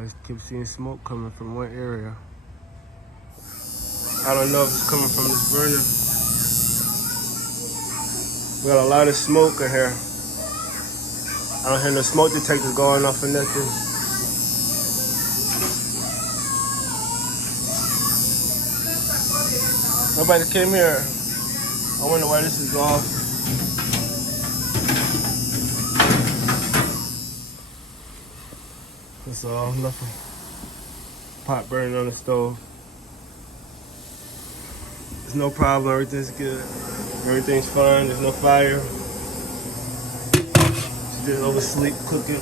I just keep seeing smoke coming from one area. I don't know if it's coming from this burner. We got a lot of smoke in here. I don't hear no smoke detectors going off or nothing. Nobody came here. I wonder why this is off. That's all, nothing. Pot burning on the stove. There's no problem, everything's good. Everything's fine, there's no fire. She just oversleep cooking.